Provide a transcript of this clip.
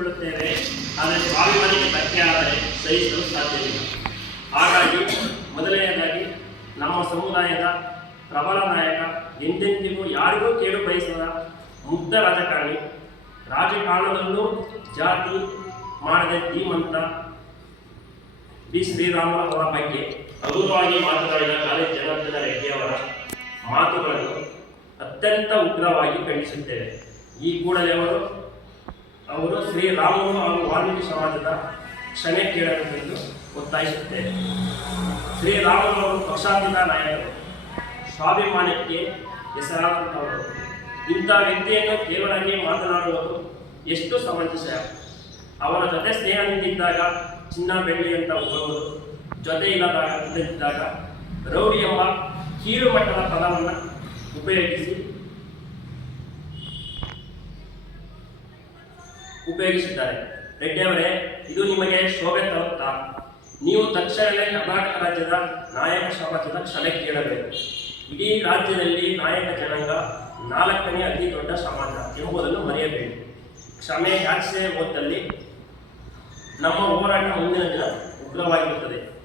ಸಹಿಸಿಕೊಳ್ಳುತ್ತೇವೆ ಆದರೆ ಸ್ವಾಭಿಮಾನಿಗೆ ಧಕ್ಕೆ ಆದರೆ ಸಹಿಸಲು ಸಾಧ್ಯವಿಲ್ಲ. ಹಾಗಾಗಿ ಮೊದಲನೆಯದಾಗಿ ನಮ್ಮ ಸಮುದಾಯದ ಪ್ರಬಲ ನಾಯಕ ಎಂದೆಂದಿಗೂ ಯಾರಿಗೂ ಕೇಳು ಬಯಸದ ಮುಗ್ಧ ರಾಜಕಾರಣಿ, ರಾಜಕಾರಣದಲ್ಲೂ ಜಾತಿ ಮಾಡದೆ ಧೀಮಂತ ಬಿ. ಶ್ರೀರಾಮುಲು ಅವರ ಬಗ್ಗೆ ಅದೂವಾಗಿ ಮಾತನಾಡಿದ ಕಾಲೇಜ್ ಜನಾರ್ದನ ರೆಡ್ಡಿಯವರ ಮಾತುಗಳನ್ನು ಅತ್ಯಂತ ಉಗ್ರವಾಗಿ ಖಂಡಿಸುತ್ತೇವೆ. ಈ ಕೂಡಲೇ ಅವರು ಅವರು ಶ್ರೀರಾಮನು ಹಾಗೂ ವಾಲ್ಮೀಕಿ ಸಮಾಜದ ಕ್ಷಮೆ ಕೇಳಬೇಕೆಂದು ಒತ್ತಾಯಿಸುತ್ತೆ ಶ್ರೀರಾಮನು ಅವರು ಪಕ್ಷಾತೀತ ನಾಯಕರು. ಸ್ವಾಭಿಮಾನಕ್ಕೆ ಹೆಸರಾದಂಥವರು. ಇಂಥ ವ್ಯಕ್ತಿಯನ್ನು ಕೇವಲವಾಗಿ ಮಾತನಾಡುವುದು ಎಷ್ಟು ಸಮಂಜಸ. ಅವರ ಜೊತೆ ಸ್ನೇಹದಿಂದಿದ್ದಾಗ ಚಿನ್ನ ಬೆಳ್ಳಿ ಅಂತ ಜೊತೆ ಇಲ್ಲದಾಗ, ಇಲ್ಲದಿದ್ದಾಗ, ರೌಡಿ ಎಂಬ ಕೀಳು ಮಟ್ಟದ ಪದವನ್ನು ಉಪಯೋಗಿಸಿ ಉಪಯೋಗಿಸಿದ್ದಾರೆ. ರೆಡ್ಡಿ ಅವರೇ, ಇದು ನಿಮಗೆ ಶೋಭೆ ತರುತ್ತಾ? ನೀವು ತಕ್ಷಣವೇ ಕರ್ನಾಟಕ ರಾಜ್ಯದ ನಾಯಕ ಸಮಾಜದ ಕ್ಷಮೆ ಕೇಳಬೇಕು. ಇಡೀ ರಾಜ್ಯದಲ್ಲಿ ನಾಯಕ ಜನಾಂಗ ನಾಲ್ಕನೇ ಅತಿ ದೊಡ್ಡ ಸಮಾಜ ಎಂಬುದನ್ನು ಮರೆಯಬೇಕು ಕ್ಷಮೆ ಯಾಚಿಸೇ ಹೋದಲ್ಲಿ ನಮ್ಮ ಹೋರಾಟ ಮುಂದಿನ ದಿನ ಉಗ್ರವಾಗಿರುತ್ತದೆ.